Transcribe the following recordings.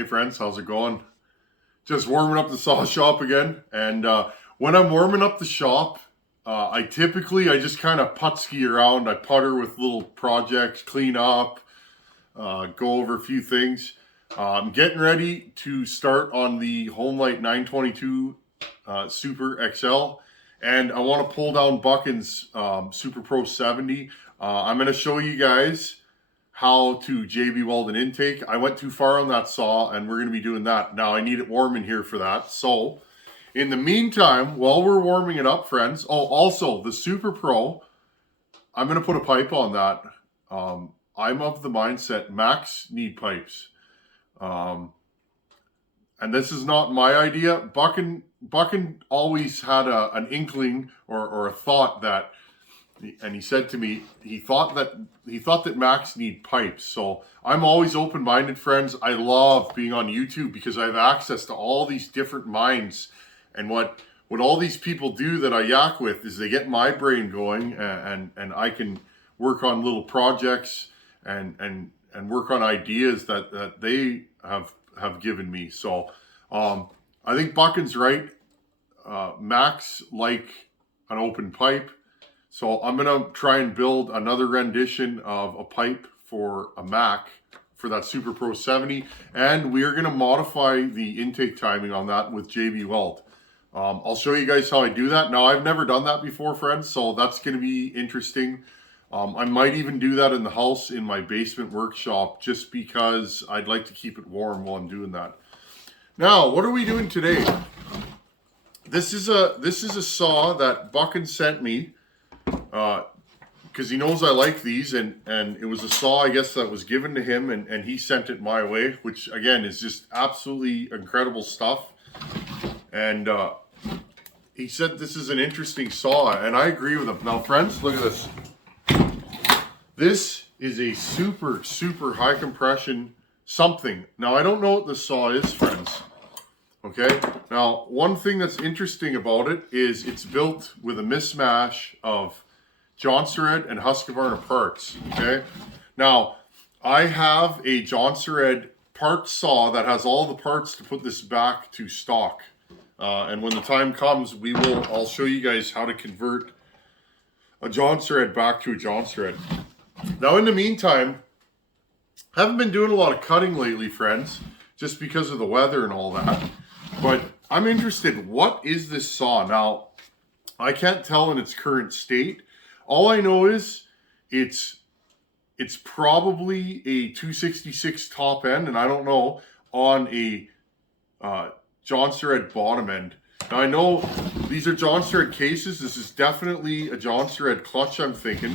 Hey friends, how's it going? Just warming up the saw shop again. And when I'm warming up the shop, I just kind of putski around. I putter with little projects, clean up, go over a few things. I'm getting ready to start on the Homelight 922 Super XL. And I want to pull down Buchan's Super Pro 70. I'm going to show you guys how to JB weld an intake. I went too far on that saw and we're going to be doing that. Now I need it warm in here for that. So in the meantime, while we're warming it up, friends, also the Super Pro, I'm going to put a pipe on that. I'm of the mindset Macs need pipes. And this is not my idea. Buchan always had an inkling or a thought that, and he said to me, he thought that Macs need pipes. So I'm always open-minded, friends. I love being on YouTube because I have access to all these different minds. And what all these people do that I yak with is they get my brain going, and I can work on little projects and work on ideas that they have given me. So I think Buchan's right. Macs like an open pipe. So I'm going to try and build another rendition of a pipe for a Mac for that Super Pro 70. And we are going to modify the intake timing on that with JB Weld. I'll show you guys how I do that. Now, I've never done that before, friends, so that's going to be interesting. I might even do that in the house in my basement workshop just because I'd like to keep it warm while I'm doing that. Now, what are we doing today? This is a saw that Buchan sent me. Because he knows I like these, and it was a saw, I guess, that was given to him, and he sent it my way, which again is just absolutely incredible stuff. And he said this is an interesting saw, and I agree with him. Now, friends, look at this. This is a super high compression something. Now, I don't know what this saw is, friends. Okay, now one thing that's interesting about it is it's built with a mismatch of Johnson and Husqvarna parts. Okay, now I have a Johnson part saw that has all the parts to put this back to stock, and when the time comes, I'll show you guys how to convert a Johnson back to a Johnson. Now, in the meantime, I haven't been doing a lot of cutting lately, friends, just because of the weather and all that. But I'm interested, what is this saw? Now, I can't tell in its current state. All I know is it's probably a 266 top end, and I don't know, on a Johnson bottom end. Now, I know these are Johnson cases. This is definitely a Johnson clutch, I'm thinking.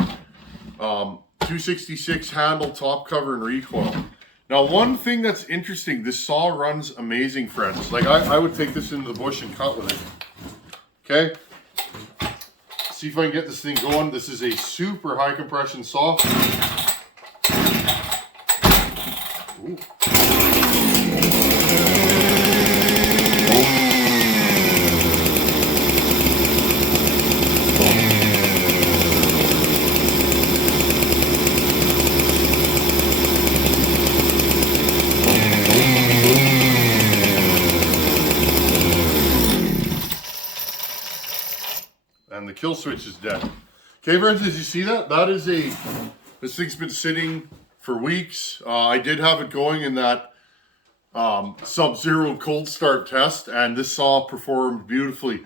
266 handle, top cover, and recoil. Now, one thing that's interesting, this saw runs amazing, friends. Like, I would take this into the bush and cut with it. Okay? See if I can get this thing going. This is a super high compression saw. Ooh. And the kill switch is dead. Okay, friends, did you see that? This thing's been sitting for weeks. I did have it going in that sub-zero cold start test, and this saw performed beautifully.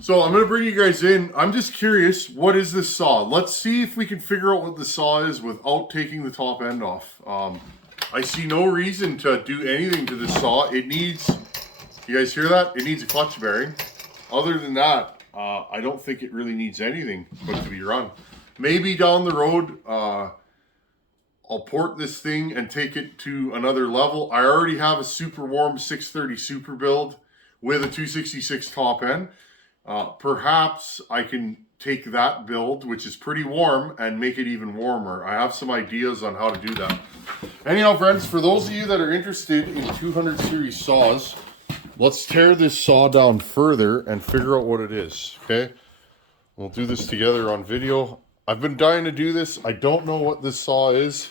So I'm going to bring you guys in. I'm just curious, what is this saw? Let's see if we can figure out what the saw is without taking the top end off. I see no reason to do anything to this saw. It needs, you guys hear that? It needs a clutch bearing. Other than that, I don't think it really needs anything but to be run. Maybe down the road, I'll port this thing and take it to another level. I already have a super warm 630 Super build with a 266 top end. Perhaps I can take that build, which is pretty warm, and make it even warmer. I have some ideas on how to do that. Anyhow, friends, for those of you that are interested in 200 series saws, let's tear this saw down further and figure out what it is, okay? We'll do this together on video. I've been dying to do this. I don't know what this saw is.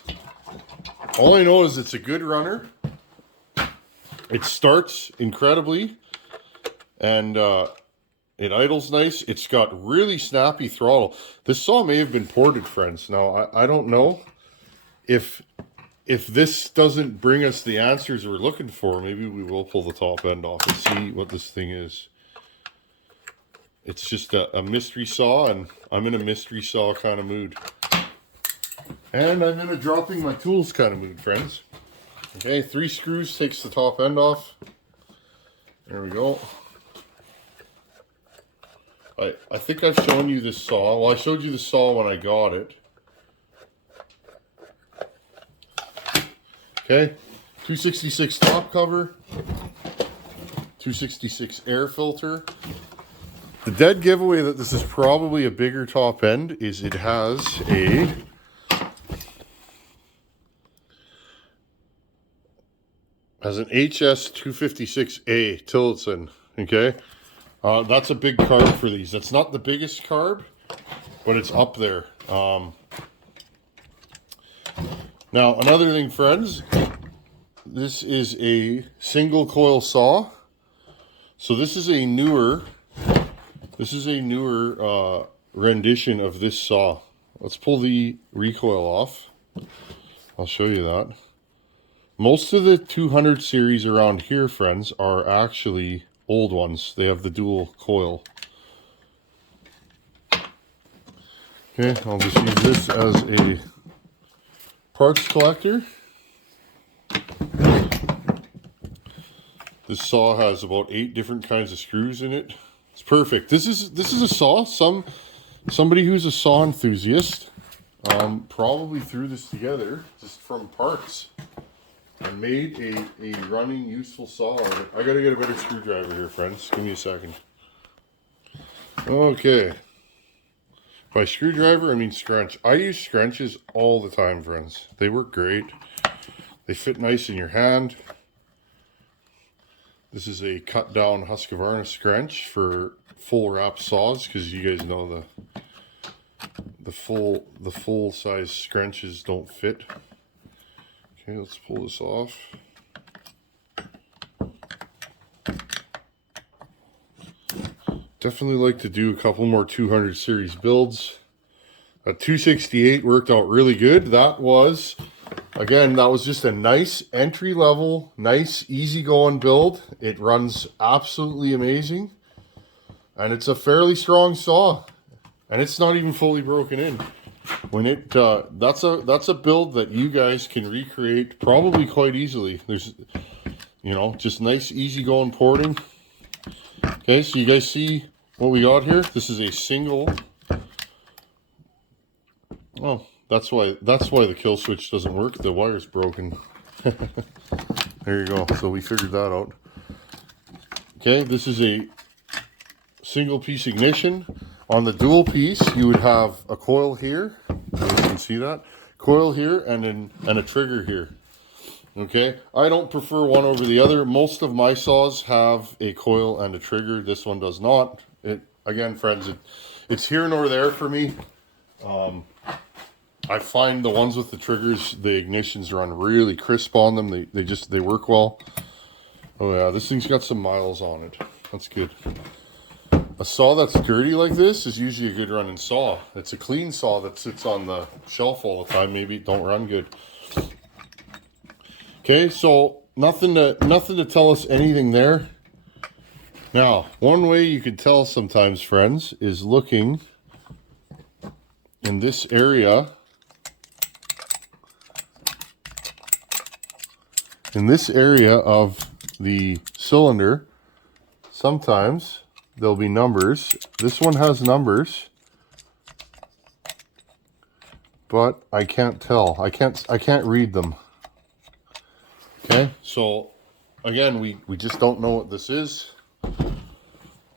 All I know is it's a good runner. It starts incredibly, and it idles nice. It's got really snappy throttle. This saw may have been ported, friends. Now, I don't know if this doesn't bring us the answers we're looking for. Maybe we will pull the top end off and see what this thing is. It's just a mystery saw, and I'm in a mystery saw kind of mood. And I'm in a dropping my tools kind of mood, friends. Okay, 3 screws takes the top end off. There we go. I think I've shown you this saw. Well, I showed you the saw when I got it. Okay, 266 top cover, 266 air filter. The dead giveaway that this is probably a bigger top end is it has an HS 256A Tillotson. Okay, that's a big carb for these. That's not the biggest carb, but it's up there. Now, another thing, friends, this is a single coil saw. So this is a newer rendition of this saw. Let's pull the recoil off. I'll show you that. Most of the 200 series around here, friends, are actually old ones. They have the dual coil. Okay, I'll just use this as a parts collector. This saw has about 8 different kinds of screws in it. It's perfect. This is a saw. Somebody who's a saw enthusiast probably threw this together just from parts and made a running useful saw out of it. I gotta get a better screwdriver here, friends. Give me a second. Okay. By screwdriver, I mean scrunch. I use scrunches all the time, friends. They work great. They fit nice in your hand. This is a cut down Husqvarna scrunch for full wrap saws, because you guys know the full size scrunches don't fit. Okay, let's pull this off. Definitely like to do a couple more 200 series builds. A 268 worked out really good. That was just a nice entry level, nice easy going build. It runs absolutely amazing. And it's a fairly strong saw. And it's not even fully broken in. When it that's a build that you guys can recreate probably quite easily. There's, you know, just nice easy going porting. Okay, so you guys see what we got here? This is a single. Oh, that's why the kill switch doesn't work. The wire's broken. There you go. So we figured that out. Okay, this is a single piece ignition. On the dual piece, you would have a coil here. You can see that. Coil here and a trigger here. Okay, I don't prefer one over the other. Most of my saws have a coil and a trigger. This one does not. Again, friends, it's here nor there for me. I find the ones with the triggers, the ignitions run really crisp on them. They work well. Oh yeah, this thing's got some miles on it. That's good. A saw that's dirty like this is usually a good running saw. It's a clean saw that sits on the shelf all the time. Maybe it don't run good. Okay, so nothing to tell us anything there. Now, one way you can tell sometimes, friends, is looking in this area. In this area of the cylinder, sometimes there'll be numbers. This one has numbers, but I can't tell. I can't read them. Okay, so again, we just don't know what this is.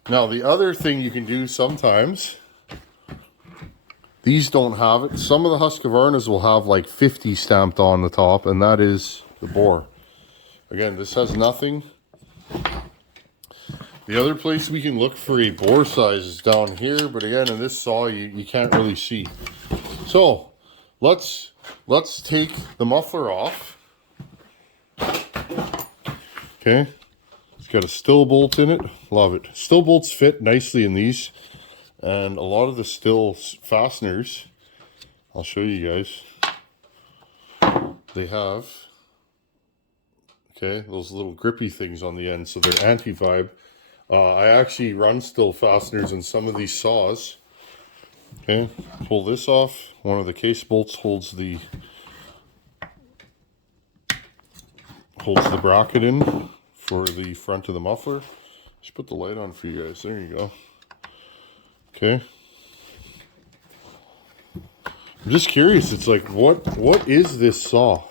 Now, the other thing you can do sometimes, these don't have it. Some of the Husqvarnas will have like 50 stamped on the top, and that is the bore. Again, this has nothing. The other place we can look for a bore size is down here, but again, in this saw, you can't really see. So, let's take the muffler off. Okay. It's got a still bolt in it. Love it. Still bolts fit nicely in these. And a lot of the still fasteners, I'll show you guys. They have, okay, those little grippy things on the end. So they're anti-vibe. I actually run still fasteners in some of these saws. Okay, pull this off. One of the case bolts holds the bracket in for the front of the muffler. Just put the light on for you guys. There you go. Okay. I'm just curious. It's like, what is this saw?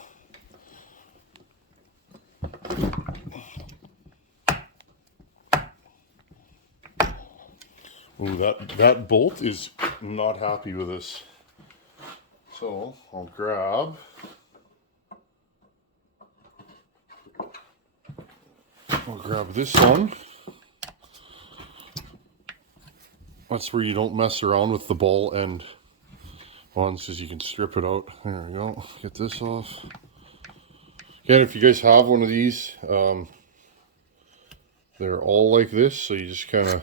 Ooh, that bolt is not happy with this. So I'll grab this one. That's where you don't mess around with the ball end ones, because you can strip it out. There we go. Get this off. Again, if you guys have one of these, they're all like this, so you just kind of,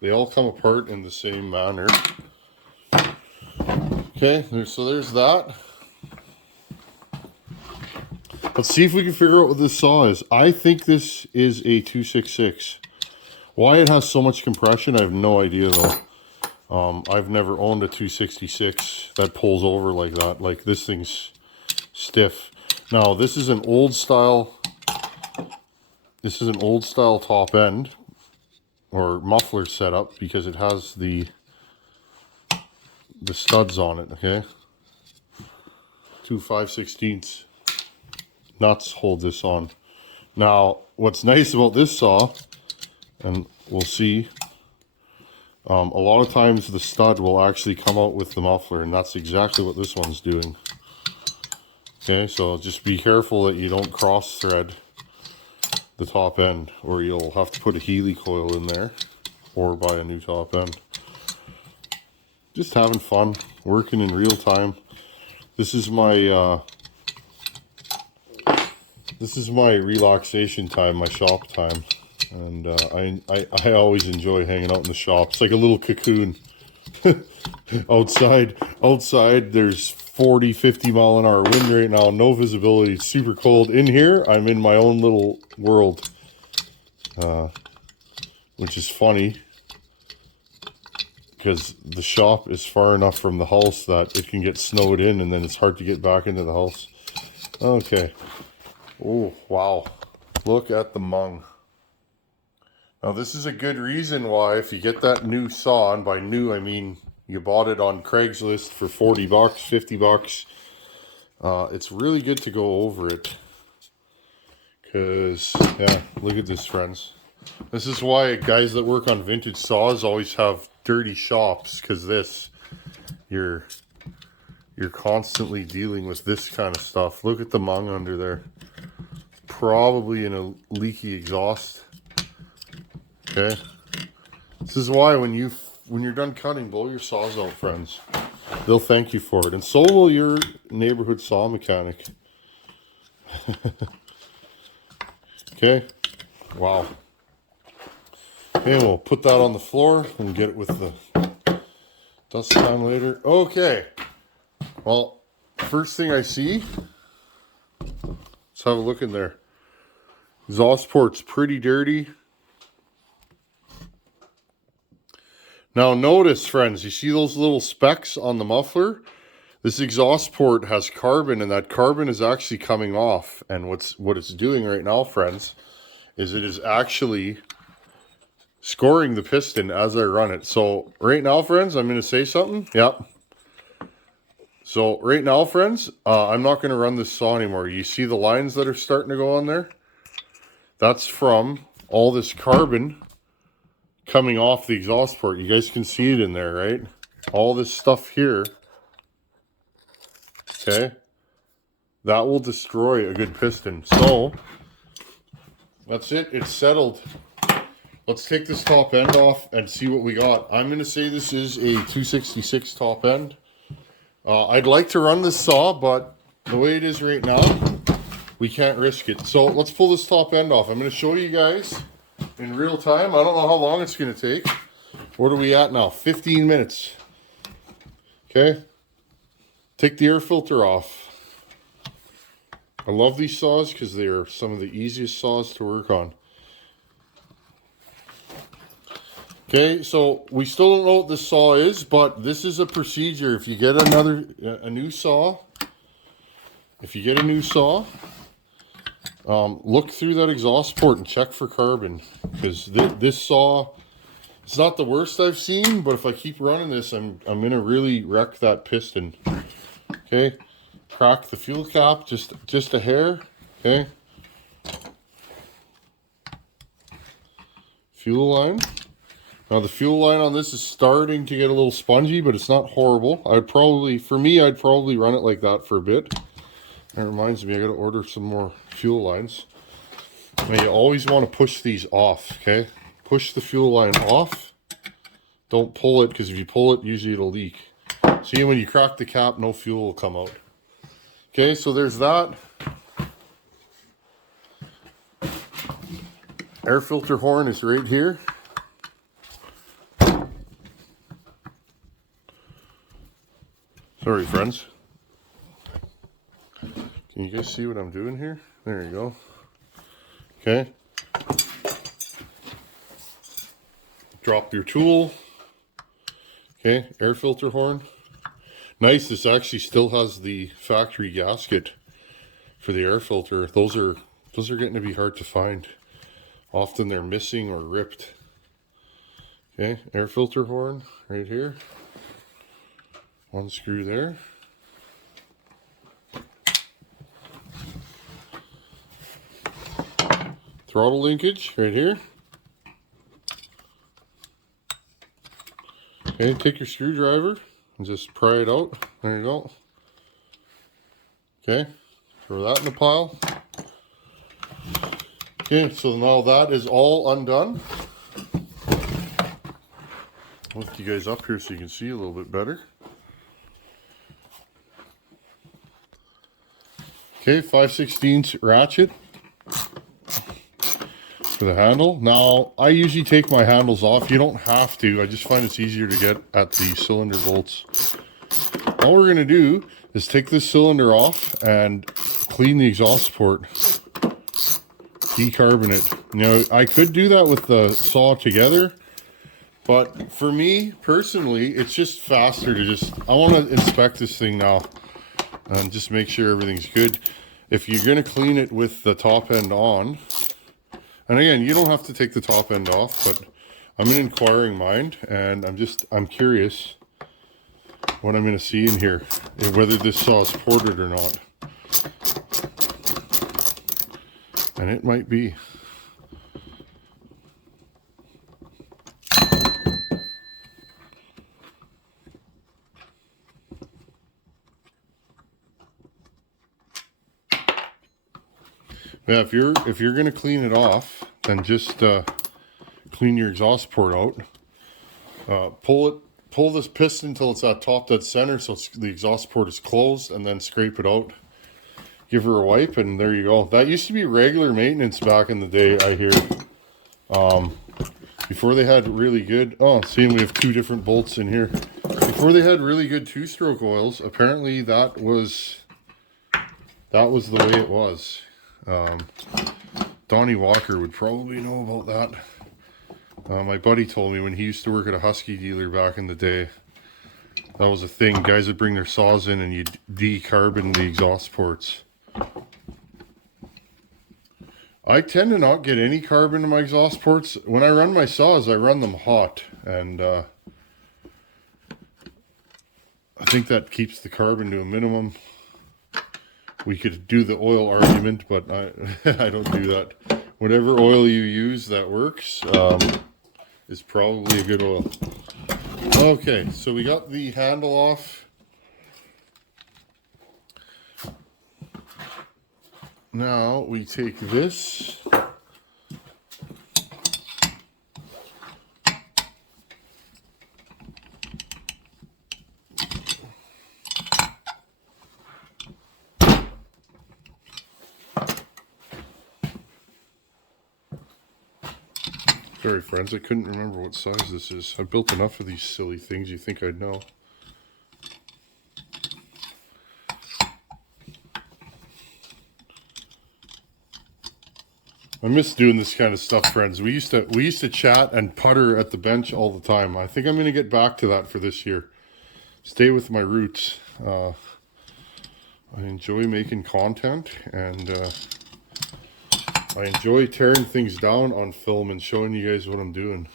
they all come apart in the same manner. Okay, so there's that. Let's see if we can figure out what this saw is. I think this is a 266. Why it has so much compression, I have no idea though. I've never owned a 266 that pulls over like that. Like, this thing's stiff. Now, this is an old style top end or muffler setup, because it has the studs on it, okay? 2 5/16 nuts hold this on. Now, what's nice about this saw, and we'll see, a lot of times the stud will actually come out with the muffler, and that's exactly what this one's doing. Okay, so just be careful that you don't cross thread the top end, or you'll have to put a Healy coil in there or buy a new top end. Just having fun, working in real time. This is my relaxation time, my shop time, and I always enjoy hanging out in the shop. It's like a little cocoon. outside there's 40-50 mile an hour wind right now, no visibility, it's super cold. In here I'm in my own little world, which is funny because the shop is far enough from the house that it can get snowed in, and then it's hard to get back into the house. Okay. Oh, wow. Look at the mung. Now, this is a good reason why, if you get that new saw, and by new I mean you bought it on Craigslist for 40 bucks, 50 bucks, it's really good to go over it. Because, yeah, look at this, friends. This is why guys that work on vintage saws always have dirty shops, because you're constantly dealing with this kind of stuff. Look at the mung under there. Probably in a leaky exhaust. Okay. This is why when you're done cutting, blow your saws out, friends. They'll thank you for it. And so will your neighborhood saw mechanic. Okay. Wow. Okay, we'll put that on the floor and get it with the dust time later. Okay. Well, first thing I see, let's have a look in there. Exhaust port's pretty dirty. Now notice, friends, you see those little specks on the muffler? This exhaust port has carbon, and that carbon is actually coming off. And what it's doing right now, friends, is it is actually scoring the piston as I run it. So right now, friends, I'm going to say something. Yep. So right now, friends, I'm not going to run this saw anymore. You see the lines that are starting to go on there? That's from all this carbon coming off the exhaust port. You guys can see it in there, right? All this stuff here. Okay. That will destroy a good piston. So that's it. It's settled. Let's take this top end off and see what we got. I'm going to say this is a 266 top end. I'd like to run this saw, but the way it is right now, we can't risk it. So let's pull this top end off. I'm going to show you guys in real time. I don't know how long it's going to take. What are we at now? 15 minutes. Okay. Take the air filter off. I love these saws because they are some of the easiest saws to work on. Okay, so we still don't know what this saw is, but this is a procedure. If you get a new saw, look through that exhaust port and check for carbon, because this saw, it's not the worst I've seen, but if I keep running this, I'm gonna really wreck that piston. Okay, crack the fuel cap just a hair. Okay, fuel line. Now the fuel line on this is starting to get a little spongy, but it's not horrible. I'd probably run it like that for a bit. That reminds me, I gotta order some more fuel lines. Now you always want to push these off, okay? Push the fuel line off. Don't pull it, because if you pull it, usually it'll leak. See, when you crack the cap, no fuel will come out. Okay, so there's that. Air filter horn is right here. Sorry, friends. Can you guys see what I'm doing here? There you go. Okay. Drop your tool. Okay, air filter horn. Nice, this actually still has the factory gasket for the air filter. Those are getting to be hard to find. Often they're missing or ripped. Okay, air filter horn right here. One screw there. Throttle linkage right here. Okay, take your screwdriver and just pry it out. There you go. Okay, throw that in the pile. Okay, so now that is all undone. I'll lift you guys up here so you can see a little bit better. Okay, 5/16 ratchet for the handle. Now, I usually take my handles off. You don't have to. I just find it's easier to get at the cylinder bolts. All we're going to do is take this cylinder off and clean the exhaust port. Decarbon it. Now, I could do that with the saw together, but for me, personally, it's just faster to I want to inspect this thing now and just make sure everything's good. If you're going to clean it with the top end on, and again, you don't have to take the top end off, but I'm an inquiring mind, and I'm curious what I'm going to see in here, whether this saw is ported or not. And it might be. Yeah, if you're going to clean it off, then just clean your exhaust port out. Pull this piston until it's at top dead center, so the exhaust port is closed, and then scrape it out. Give her a wipe, and there you go. That used to be regular maintenance back in the day, I hear. Before they had really good. Oh, seeing we have two different bolts in here. Before they had really good two-stroke oils, apparently that was the way it was. Donnie Walker would probably know about that. My buddy told me when he used to work at a Husky dealer back in the day, that was a thing. Guys would bring their saws in and you'd decarbon the exhaust ports. I tend to not get any carbon in my exhaust ports. When I run my saws, I run them hot, and I think that keeps the carbon to a minimum. We could do the oil argument, but I don't do that. Whatever oil you use that works is probably a good oil. Okay, so we got the handle off. Now we take this. Sorry, friends, I couldn't remember what size this is. I built enough of these silly things you think I'd know. I miss doing this kind of stuff, friends. We used to chat and putter at the bench all the time. I think I'm going to get back to that for this year. Stay with my roots. I enjoy making content, and I enjoy tearing things down on film and showing you guys what I'm doing.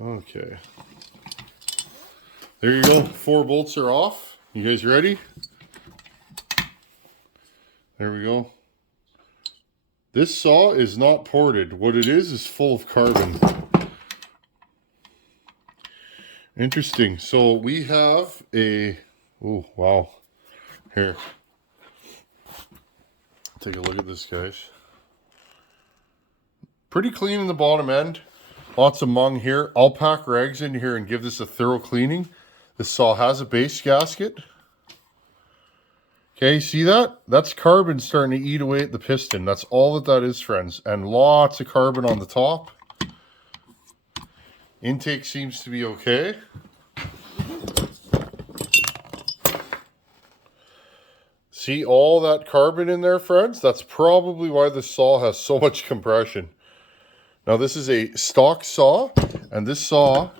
Okay. There you go. 4 bolts are off. You guys ready? There we go. This saw is not ported. What it is full of carbon. Interesting. So we have a... Oh, wow. Here. Take a look at this, guys. Pretty clean in the bottom end. Lots of mung here. I'll pack rags in here and give this a thorough cleaning. This saw has a base gasket. Okay, see that? That's carbon starting to eat away at the piston. That's all that is, friends. And lots of carbon on the top. Intake seems to be okay. See all that carbon in there, friends? That's probably why this saw has so much compression. Now, this is a stock saw, and this saw,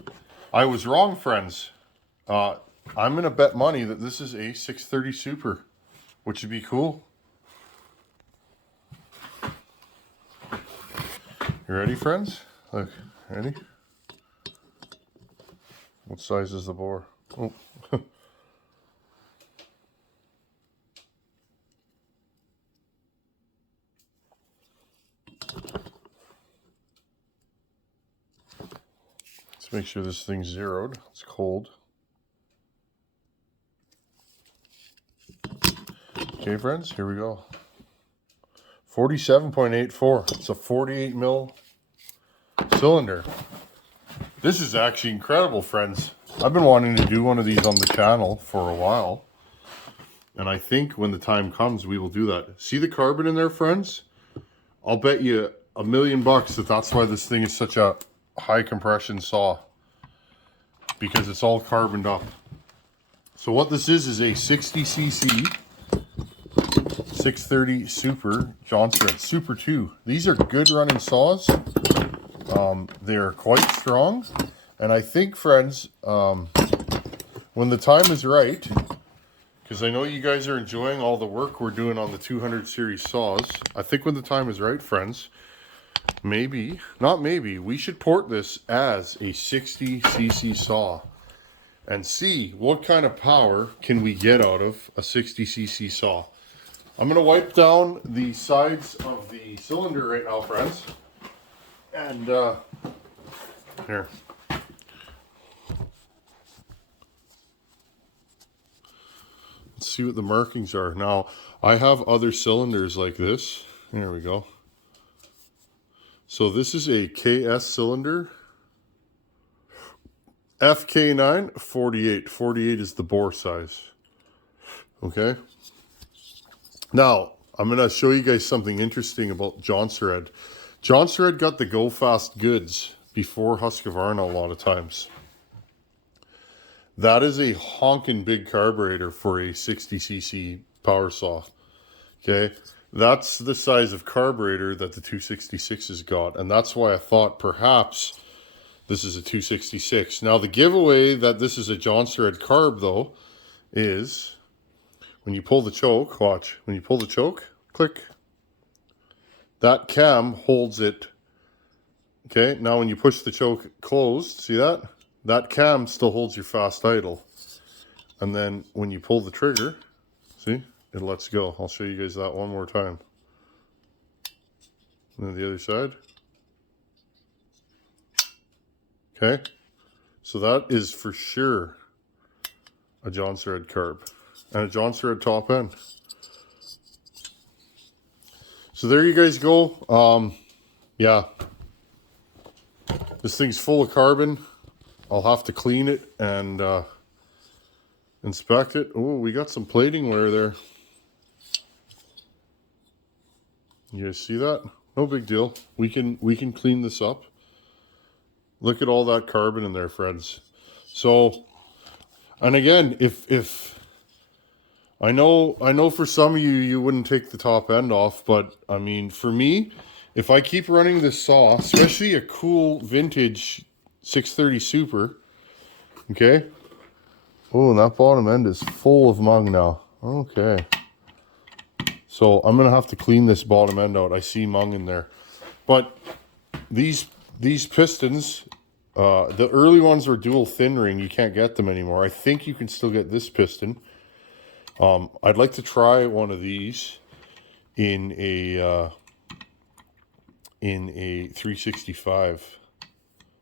I was wrong, friends. I'm going to bet money that this is a 630 Super, which would be cool. You ready, friends? Look, ready? What size is the bore? Oh. Let's make sure this thing's zeroed. It's cold. Okay, friends, here we go. 47.84. It's a 48 mil cylinder. This is actually incredible, friends. I've been wanting to do one of these on the channel for a while. And I think when the time comes, we will do that. See the carbon in there, friends? I'll bet you $1 million that that's why this thing is such a high compression saw. Because it's all carboned up. So what this is a 60cc 630 Super Johnson Super 2. These are good running saws. They're quite strong. And I think, friends, when the time is right, because I know you guys are enjoying all the work we're doing on the 200 series saws. I think when the time is right, friends, maybe, not maybe, we should port this as a 60cc saw and see what kind of power can we get out of a 60cc saw. I'm going to wipe down the sides of the cylinder right now, friends. And, here. Let's see what the markings are. Now, I have other cylinders like this. There we go. So this is a KS cylinder. FK9 48. 48 is the bore size. Okay. Now, I'm going to show you guys something interesting about Johnson. Johnson got the Go Fast goods before Husqvarna a lot of times. That is a honking big carburetor for a 60cc power saw. Okay, that's the size of carburetor that the 266 has got, and that's why I thought perhaps this is a 266. Now, the giveaway that this is a Johnson carb, though, is when you pull the choke, watch, when you pull the choke, click, that cam holds it. Okay, now when you push the choke closed, see that? That cam still holds your fast idle. And then when you pull the trigger, see, it lets go. I'll show you guys that one more time. And then the other side. Okay, so that is for sure a Johnson carb and a Johnson top end. So there you guys go. Yeah, this thing's full of carbon. I'll have to clean it and inspect it. Oh, we got some plating wear there. You guys see that? No big deal. We can clean this up. Look at all that carbon in there, friends. So, and again, if I know for some of you wouldn't take the top end off, but I mean, for me, if I keep running this saw, especially a cool vintage 630 Super, okay? Oh, and that bottom end is full of mung now. Okay. So I'm going to have to clean this bottom end out. I see mung in there. But these pistons, the early ones were dual thin ring. You can't get them anymore. I think you can still get this piston. I'd like to try one of these in a 365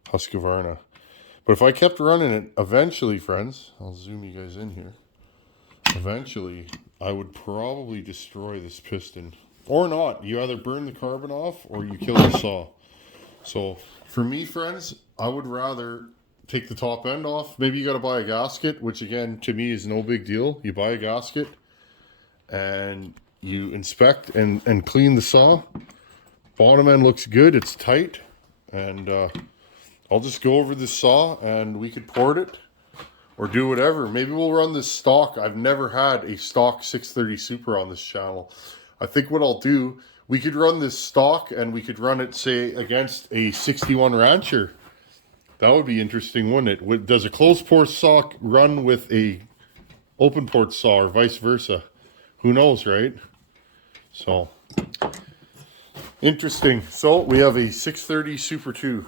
Husqvarna. But if I kept running it, eventually, friends, I'll zoom you guys in here. Eventually, I would probably destroy this piston. Or not. You either burn the carbon off or you kill the saw. So, for me, friends, I would rather take the top end off. Maybe you got to buy a gasket, which again, to me, is no big deal. You buy a gasket and you inspect and clean the saw. Bottom end looks good. It's tight. And I'll just go over this saw and we could port it or do whatever. Maybe we'll run this stock. I've never had a stock 630 Super on this channel. I think what I'll do, we could run this stock and we could run it, say, against a 61 Rancher. That would be interesting, wouldn't it? Does a closed port saw run with a open port saw or vice versa? Who knows, right? So, interesting. So, we have a 630 Super 2.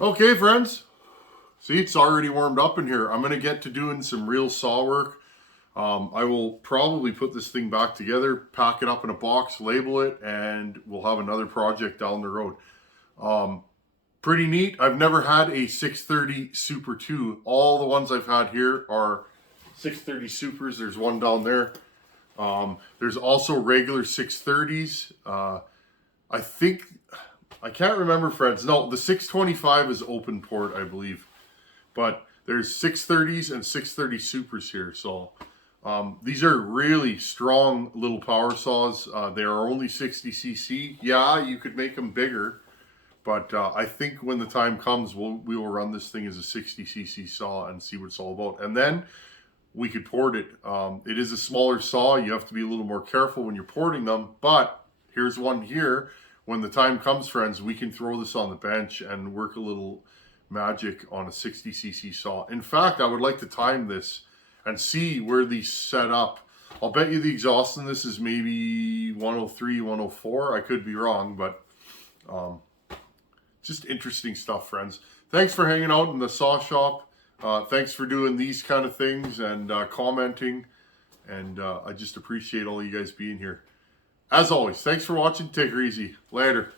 Okay, friends. See, it's already warmed up in here. I'm going to get to doing some real saw work. I will probably put this thing back together, pack it up in a box, label it, and we'll have another project down the road. Pretty neat. I've never had a 630 Super 2. All the ones I've had here are 630 Supers. There's one down there. There's also regular 630s. I can't remember, friends. No, the 625 is open port, I believe. But there's 630s and 630 Supers here. So these are really strong little power saws. They are only 60cc. Yeah, you could make them bigger. But I think when the time comes, we will run this thing as a 60cc saw and see what it's all about. And then we could port it. It is a smaller saw. You have to be a little more careful when you're porting them. But here's one here. When the time comes, friends, we can throw this on the bench and work a little magic on a 60cc saw. In fact, I would like to time this and see where these set up. I'll bet you the exhaust in this is maybe 103, 104. I could be wrong, but just interesting stuff, friends. Thanks for hanging out in the saw shop. Thanks for doing these kind of things and commenting. And I just appreciate all you guys being here. As always, thanks for watching. Take her easy. Later.